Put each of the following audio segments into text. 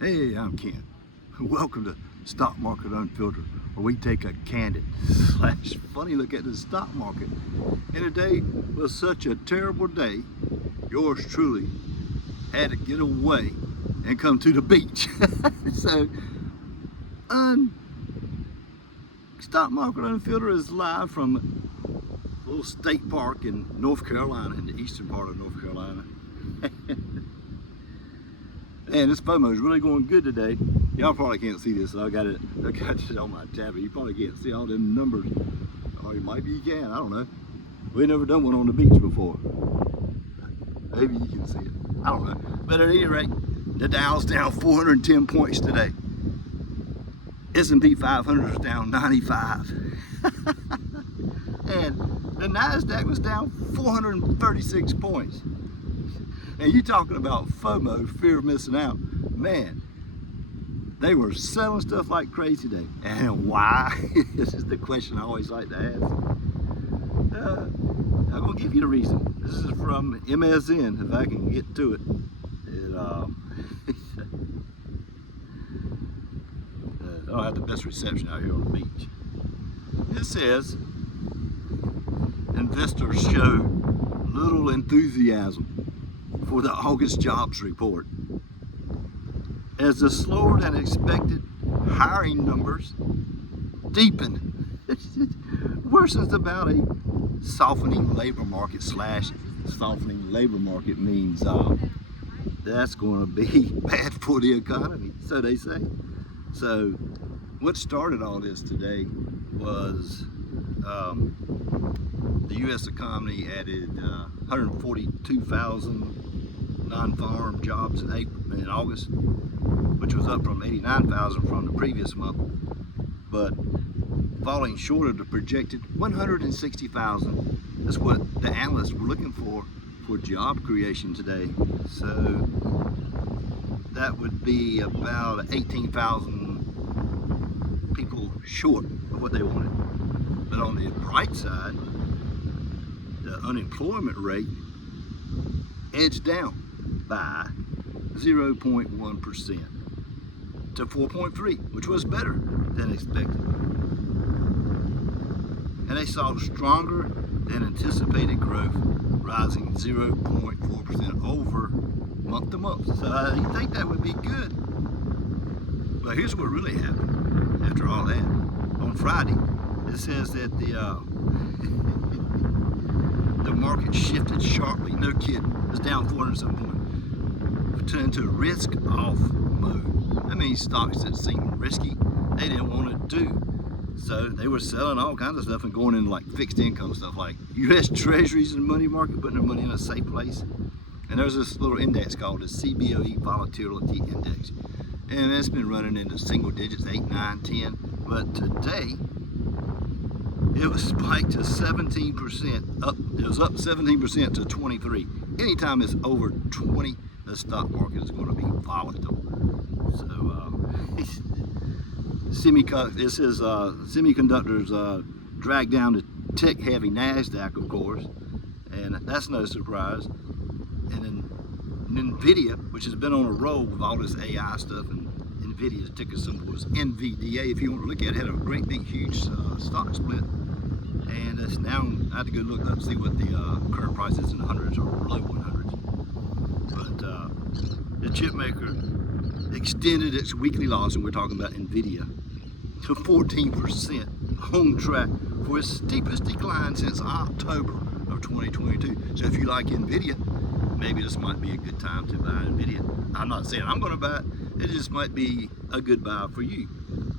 Hey, I'm Ken. Welcome to Stock Market Unfiltered, where we take a candid / funny look at the stock market. And today was such a terrible day, yours truly had to get away and come to the beach. So, Stock Market Unfiltered is live from a little state park in North Carolina, in the eastern part of North Carolina. Man, this FOMO is really going good today. Y'all probably can't see this, so I got it on my tablet. You probably can't see all them numbers. Or maybe you can, I don't know. We've never done one on the beach before. Maybe you can see it, I don't know. But at any rate, the Dow's down 410 points today. S&P 500 is down 95. And the NASDAQ was down 436 points. And you talking about FOMO, fear of missing out. Man, they were selling stuff like crazy today. And why? This is the question I always like to ask. I'm going to give you the reason. This is from MSN, if I can get to it. I don't have the best reception out here on the beach. It says, investors show little enthusiasm for the August jobs report, as the slower than expected hiring numbers deepen. Worsens about a softening labor market / softening labor market means that's going to be bad for the economy, so they say. So what started all this today was the U.S. economy added 142,000 non-farm jobs in August, which was up from 89,000 from the previous month, but falling short of the projected 160,000. That's what the analysts were looking for job creation today. So that would be about 18,000 people short of what they wanted. But on the bright side, the unemployment rate edged down by 0.1% to 4.3, which was better than expected. And they saw stronger than anticipated growth, rising 0.4% over month to month. So I think that would be good. But here's what really happened after all that. On Friday, it says that the market shifted sharply. No kidding. It's down 400 points. Turned to risk-off mode. That means stocks that seemed risky, they didn't want to do. So they were selling all kinds of stuff and going into like fixed income stuff like U.S. Treasuries and money market, putting their money in a safe place. And there's this little index called the CBOE Volatility Index. And that's been running into single digits, 8, 9, 10. But today, it was spiked to 17% up. It was up 17% to 23. Anytime it's over 20, the stock market is going to be volatile. So, semiconductors drag down the tech-heavy NASDAQ, of course, and that's no surprise. And then NVIDIA, which has been on a roll with all this AI stuff, and NVIDIA's ticker symbol is NVDA. If you want to look at it, had a great big huge stock split. And it's now, I have to go look up, see what the current price is in the hundreds or below 100s. But the chip maker extended its weekly loss, and we're talking about NVIDIA, to 14%, on track for its steepest decline since October of 2022. So if you like NVIDIA, maybe this might be a good time to buy NVIDIA. I'm not saying I'm going to buy it, it just might be a good buy for you.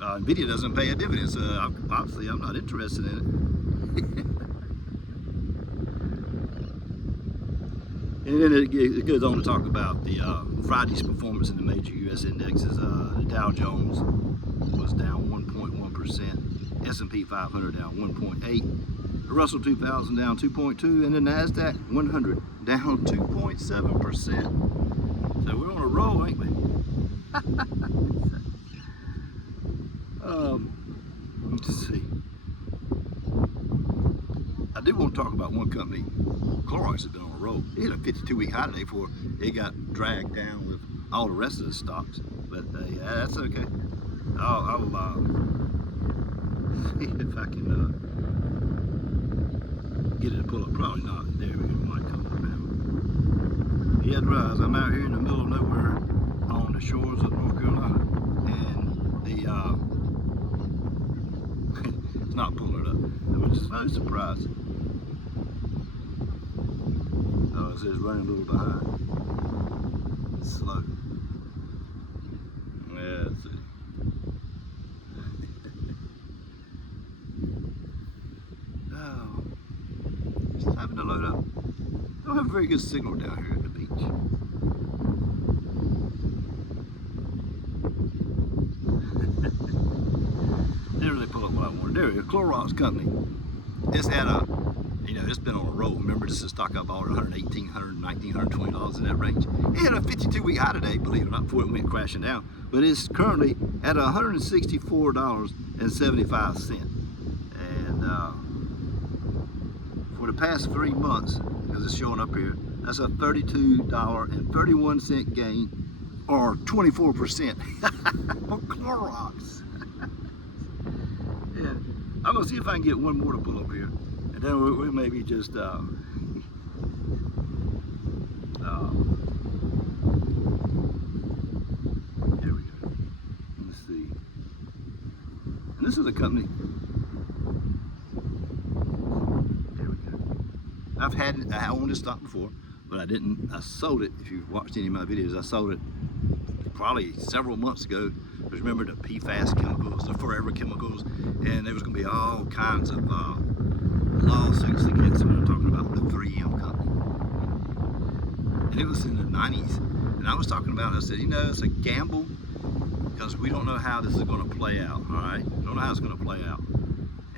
NVIDIA doesn't pay a dividend, so obviously I'm not interested in it. And then it goes on to talk about the Friday's performance in the major U.S. indexes. The Dow Jones was down 1.1%, S&P 500 down 1.8%, the Russell 2000 down 2.2%, and the NASDAQ 100 down 2.7%. So we're on a roll, ain't we? Let's see. I do want to talk about one company. Clorox has been on a roll. It hit a 52-week high today before it got dragged down with all the rest of the stocks. But yeah, that's okay. I'll see if I can get it to pull up. Probably not. There we go. Might come up now. Yeah, right. I'm out here in the middle of nowhere on the shores of North Carolina, and the it's not pulling it up. Which is no surprise. Oh, it says running a little behind. It's slow. Yeah, let's see. Oh, just having to load up. I don't have a very good signal down here at the beach. Didn't really pull up what I wanted. There we go. Clorox Company. It's had a, it's been on a roll. Remember, this is stock I bought at $118, $119, $120 in that range. It had a 52-week high today, believe it or not, before it went crashing down. But it's currently at $164.75. And for the past 3 months, because it's showing up here, that's a $32.31 gain, or 24% for Clorox. Yeah, I'm gonna see if I can get one more to pull up here, and then we maybe just there we go. Let's see. And this is a company. There we go. I owned this stock before, but I didn't. I sold it. If you've watched any of my videos, I sold it probably several months ago. Because remember the PFAS chemicals, the forever chemicals, and there was going to be all kinds of lawsuits against them. I'm talking about the 3M company. And it was in the 90s. And I was talking about it. I said, it's a gamble because we don't know how this is going to play out. All right, we don't know how it's going to play out.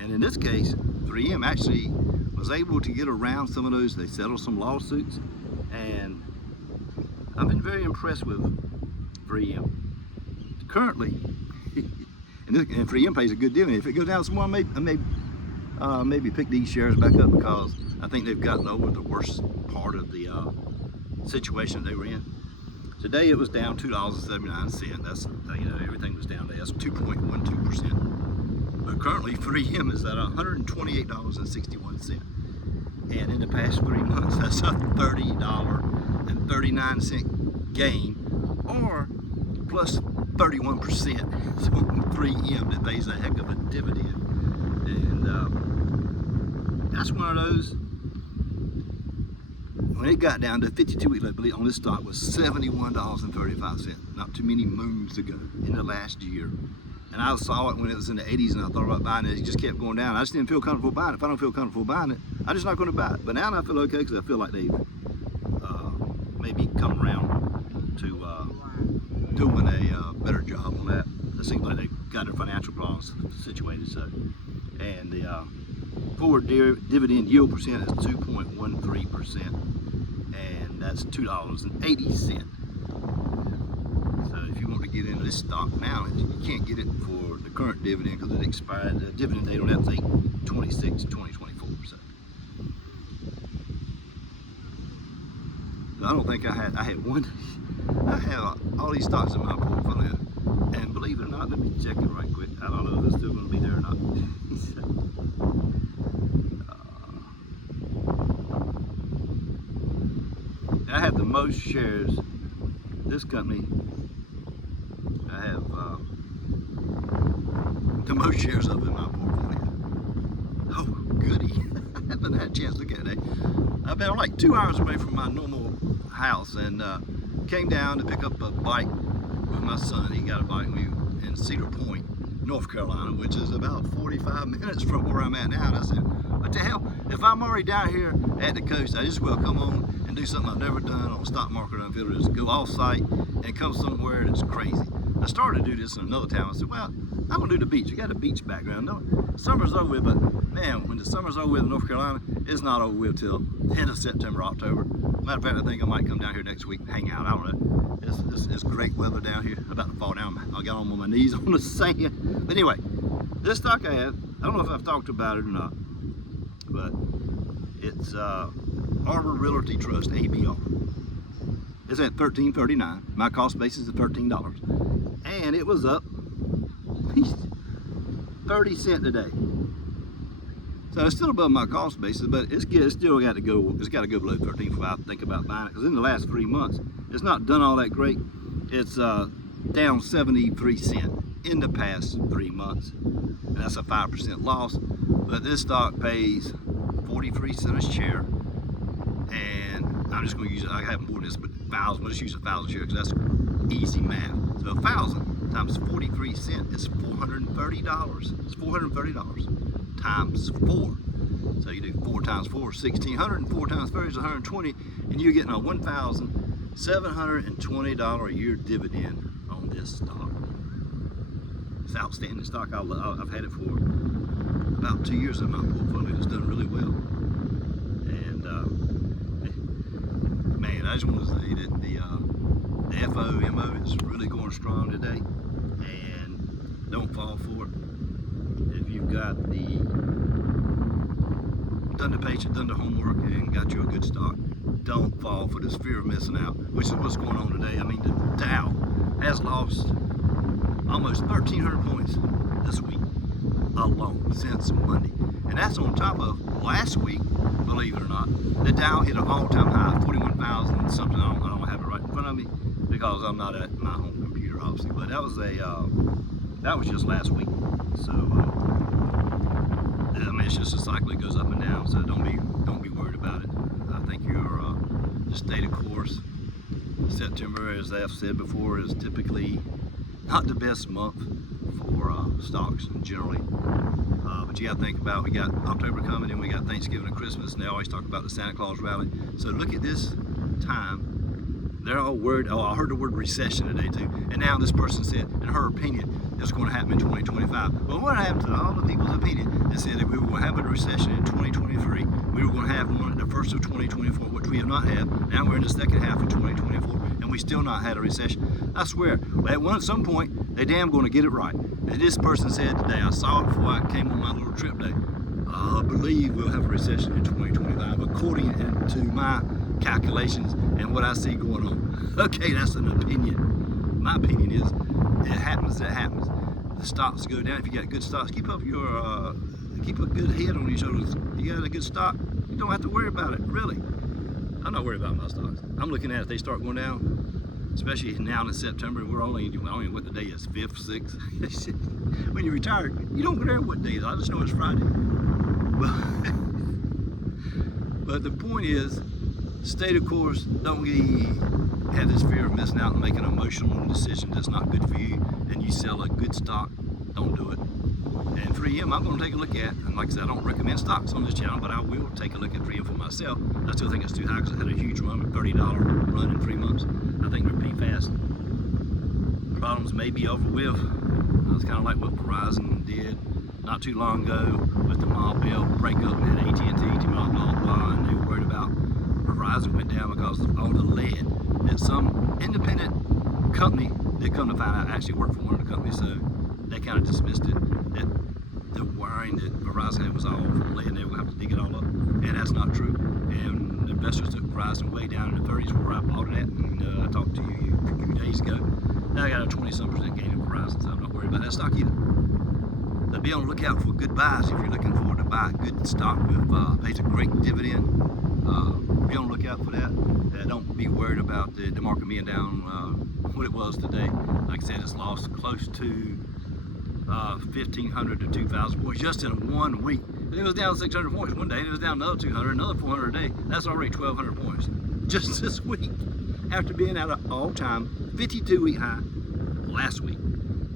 And in this case, 3M actually was able to get around some of those. They settled some lawsuits, and I've been very impressed with 3M. Currently, and 3M pays a good dividend. If it goes down some more, I maybe pick these shares back up because I think they've gotten over the worst part of the situation they were in. Today it was down $2.79. That's everything was down there. That's 2.12%. But currently 3M is at $128.61, and in the past 3 months that's a $30.39 gain, or plus 31%. So 3M that pays a heck of a dividend, and that's one of those. When it got down to 52-week low, believe on this stock was $71.35. Not too many moons ago in the last year, and I saw it when it was in the 80s, and I thought about buying it. It just kept going down. I just didn't feel comfortable buying it. If I don't feel comfortable buying it, I'm just not going to buy it. But now I feel okay because I feel like they've maybe come around to doing a better job on that. It seems like they've got their financial problems situated. So, and the forward dividend yield percent is 2.13%, and that's $2.80. So if you want to get into this stock now, you can't get it for the current dividend because it expired. The dividend date on that was 8/26/2024. So I don't think I had one. I have all these stocks in my portfolio, and believe it or not, let me check it right quick. I don't know if it's still going to be there or not. I have the most shares. This company, I have the most shares of in my portfolio. Oh, goody. I haven't had a chance to look at it. I've been like 2 hours away from my normal house, and came down to pick up a bike with my son. He got a bike in Cedar Point, North Carolina, which is about 45 minutes from where I'm at now. And I said, what the hell? If I'm already down here at the coast, I just will come on and do something I've never done on Stock Market Unfiltered, is go off site and come somewhere that's crazy. I started to do this in another town. I said, well, I'm gonna do the beach. I got a beach background. No, summer's over with, but man, when the summer's over with in North Carolina, it's not over with till the end of September, October. Matter of fact, I think I might come down here next week and hang out. I don't know. It's great weather down here. I'm about to fall down. I got on my knees on the sand. But anyway, this stock I have, I don't know if I've talked about it or not, but it's Arbor Realty Trust, ABR. It's at $13.39. My cost basis is $13, and it was up 30 cents today. So it's still above my cost basis, but it's still got to go. It's got to go below 13 before I think about buying it. Because in the last 3 months, it's not done all that great. It's down 73 cents in the past 3 months, and that's a 5% loss. But this stock pays 43 cents a share, and I'm just going to use it. I have more than this, but 1,000. Let's use 1,000 shares because that's easy math. So 1,000 times 43 cents is $430. It's $430 times 4. So you do 4 times 4 is 1,600, and 4 times 30 is 120, and you're getting a $1,720 a year dividend on this stock. It's outstanding stock. I've had it for about 2 years in my portfolio. It's done really well. And man, I just want to say that the FOMO is really going strong today, and don't fall for it. If you've got done the patient, done the homework, and got you a good stock, don't fall for this fear of missing out, which is what's going on today. I mean, the Dow has lost almost 1,300 points this week alone since Monday, and that's on top of last week. Believe it or not, the Dow hit an all-time high, 41,000 something. I don't have it right in front of me because I'm not at my home computer, obviously. But that was just last week. So I mean, it's just a cycle. It goes up and down. So don't be worried about it. I think you're just stay the course. September, as I've said before, is typically not the best month for stocks generally. But you got to think about, we got October coming, and we got Thanksgiving and Christmas, and they always talk about the Santa Claus rally. So look at this time. They're all worried. Oh, I heard the word recession today too. And now this person said, in her opinion, it's going to happen in 2025. Well, what happened to all the people's opinion? They said that we were going to have a recession in 2023. We were going to have one at the first of 2024, which we have not had. Now we're in the second half of 2024, and we still not had a recession. I swear, at some point, they damn going to get it right. And this person said today, I saw it before I came on my little trip today, I believe we'll have a recession in 2025, according to my calculations and what I see going on. Okay, that's an opinion. My opinion is, it happens, it happens. The stocks go down. If you got good stocks, keep a good head on your shoulders. You got a good stock, you don't have to worry about it, really. I'm not worried about my stocks. I'm looking at if they start going down, especially now in September. We're only, I don't know what the day is, 5th, 6th. When you're retired, you don't care what day it is. I just know it's Friday. But the point is, stay the course. Don't have this fear of missing out and making an emotional decision that's not good for you, and you sell a good stock. Don't do it. And 3M, I'm going to take a look at, and like I said, I don't recommend stocks on this channel, but I will take a look at 3M for myself. I still think it's too high because it had a huge run, a $30 run in 3 months. I think they're pretty fast. Problems may be over with. It's kind of like what Verizon did not too long ago with the mall bill breakup and AT&T, blah, blah, blah, and they were worried about Verizon went down because of all the lead that some independent company that come to find out actually worked for one of the companies, so they kind of dismissed it, that the wiring that Verizon had was all lead and they were going to have to dig it all up, and that's not true. And the investors took Verizon way down in the 30s where I bought it at, and I talked to you a few days ago. Now I got a 20-some% gain in Verizon, so I'm not worried about that stock either. So be on the lookout for good buys if you're looking forward to buy a good stock with pays a great dividend. Be on the lookout for that. Don't be worried about the market being down what it was today. Like I said, it's lost close to 1,500 to 2,000 points just in 1 week. It was down 600 points one day, and it was down another 200, another 400 a day. That's already 1,200 points just this week, after being at an all-time 52-week high last week.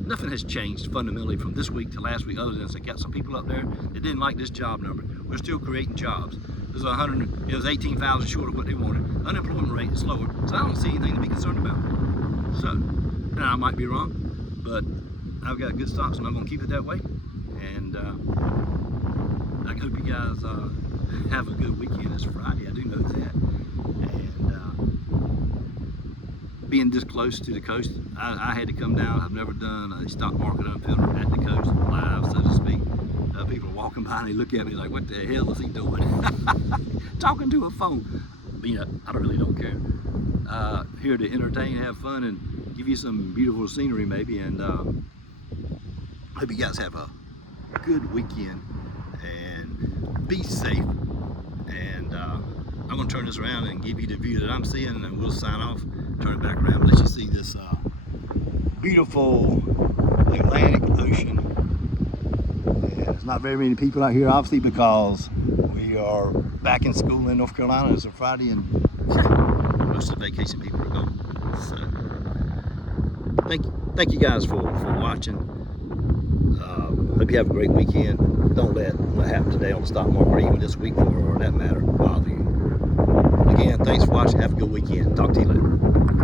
Nothing has changed fundamentally from this week to last week, other than they got some people up there that didn't like this job number. We're still creating jobs. It was 18,000 short of what they wanted. Unemployment rate is lower, so I don't see anything to be concerned about. So, now I might be wrong, but I've got good stocks, and I'm going to keep it that way. And I hope you guys have a good weekend. It's Friday, I do know that. And being this close to the coast, I had to come down. I've never done a stock market unfiltered at the coast, live, so to speak. People are walking by and they look at me like, what the hell is he doing? Talking to a phone. But, I really don't care. here to entertain, have fun, and give you some beautiful scenery maybe. And hope you guys have a good weekend and be safe. And I'm going to turn this around and give you the view that I'm seeing, and then we'll sign off, turn it back around, let you see this beautiful Atlantic Ocean. And there's not very many people out here, obviously, because we are back in school in North Carolina. It's a Friday, and most of the vacation people are gone. So thank you guys for watching. Hope you have a great weekend. Don't let what happened today on the stock market, or even this week for that matter, bother you. Again, thanks for watching. Have a good weekend. Talk to you later.